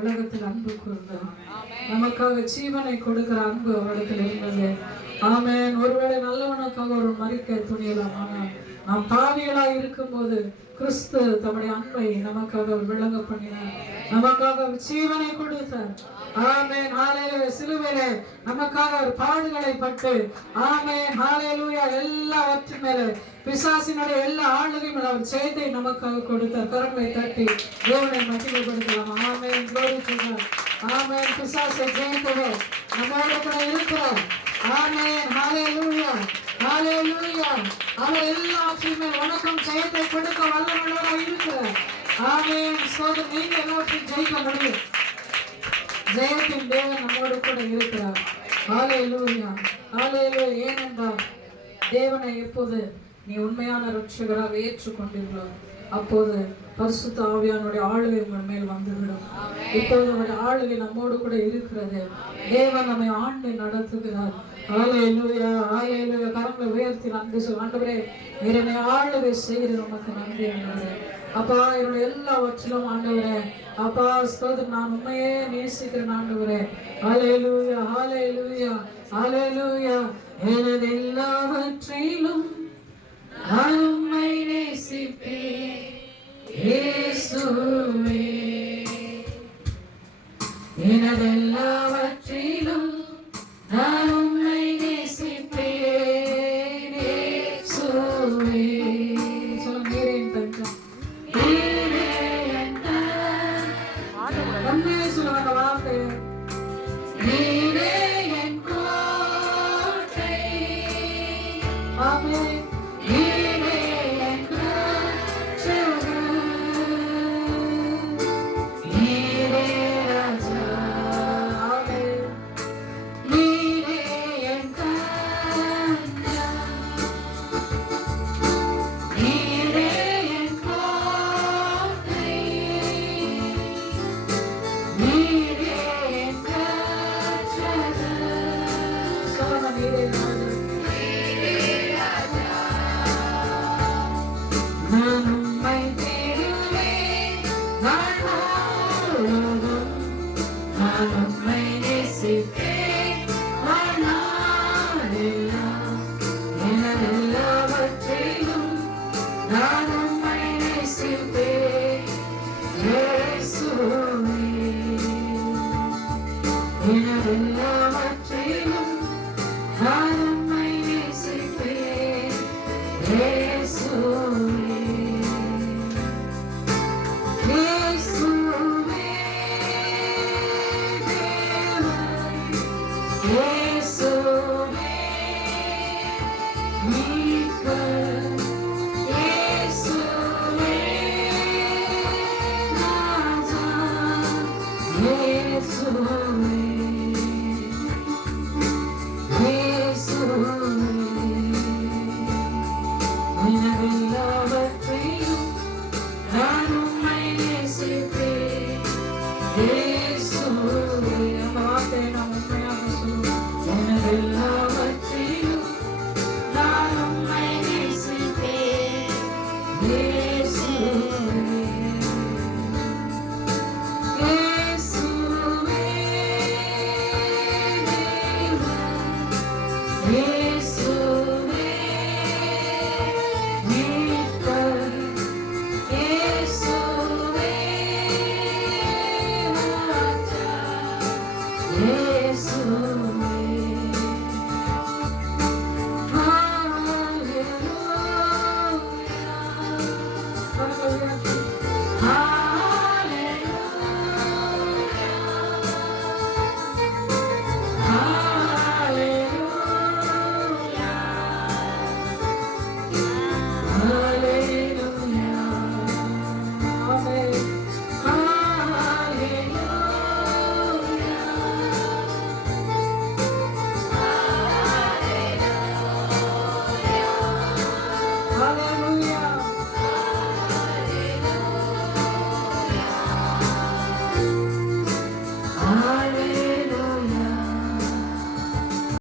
உலகத்தில் அன்பு கூர்ந்தார். நமக்காக ஜீவனை கொடுக்கிற அன்பு அவரிடத்தில் இருந்தது. ஆமென். ஒருவேளை நல்லவனுக்காக ஒரு மரிக்க துணியலாம், ஆனால் நாம் பாவிகளாய் இருக்கும் போது கிறிஸ்து தம்முடைய அன்பை நமக்காக விளங்க பண்ணினார், நமக்காக ஜீவனை கொடுத்தார். ஆமென். ஹalleluya. சிலுவையிலே நமக்காக ஒரு பாடுகளை பட்டு, ஆமென், ஹalleluya, எல்லாவற்றின் மேலே பிசாசினுடைய எல்லா ஆளுகையும் அவர் செய்தை நமக்காக கொடுத்தார். கரங்களை தட்டி தேவனை மகிமைப்படுத்தலாம். ஆமென். glory to God. ஆமென். பிசாசை ஜெயித்தவர் நம்மோடு கூட இருக்கிறார். ஆமென். ஹalleluya, ஹalleluya. அவர் எல்லாவற்றின் மேல் வணக்கம் ஜெயத்தை கொடுக்க வல்லவராக இருக்கிறார். ஆமென். சோதனை நீங்க எல்லாவற்றையும் ஜெயிக்க முடியும். ஜெயத்தின் தேவன் நம்மோடு கூட இருக்கிறார். ஹalleluya, ஹalleluya. ஏனென்றால் தேவனை எப்போது நீ உண்மையான ரட்சகராக ஏற்றுக்கொண்டீர்களோ அப்போது பரிசுத்த ஆவியானுடைய ஆளுகை உங்கள் மேல் வந்துவிடும். இப்போது அவருடைய ஆளுகை நம்மோடு கூட இருக்கிறது. தேவன் நம்மை ஆண்டு நடத்துகிறார். ஹalleluya, ஹalleluya. கரங்களை உயர்த்தி நன்றி சொல். ஆண்டவரே, நீர் என்னை ஆளுகை செய்கிற உமக்கு நன்றி. அப்பா, என்னுடைய எல்லாவற்றிலும் ஆண்டவரே, அப்பா ஸ்தோத்திரம், நான் உண்மையே நேசிக்கிறேன் ஆண்டவரே. ஹalleluya, ஹalleluya, ஹalleluya. எனது எல்லாவற்றிலும் நான் உம்மை நேசிப்பேன் இயேசுவே. எனது எல்லாவற்றிலும் நான் உம்மை நேசிப்பேன் இயேசுவே. சொல்லுங்க, நீரே என் தஞ்சம், நீரே என் தஞ்சம். உண்மையை சொல்லுங்க அந்த வார்த்தை. நீரே என் கோட்டை. ஆமென். Hey.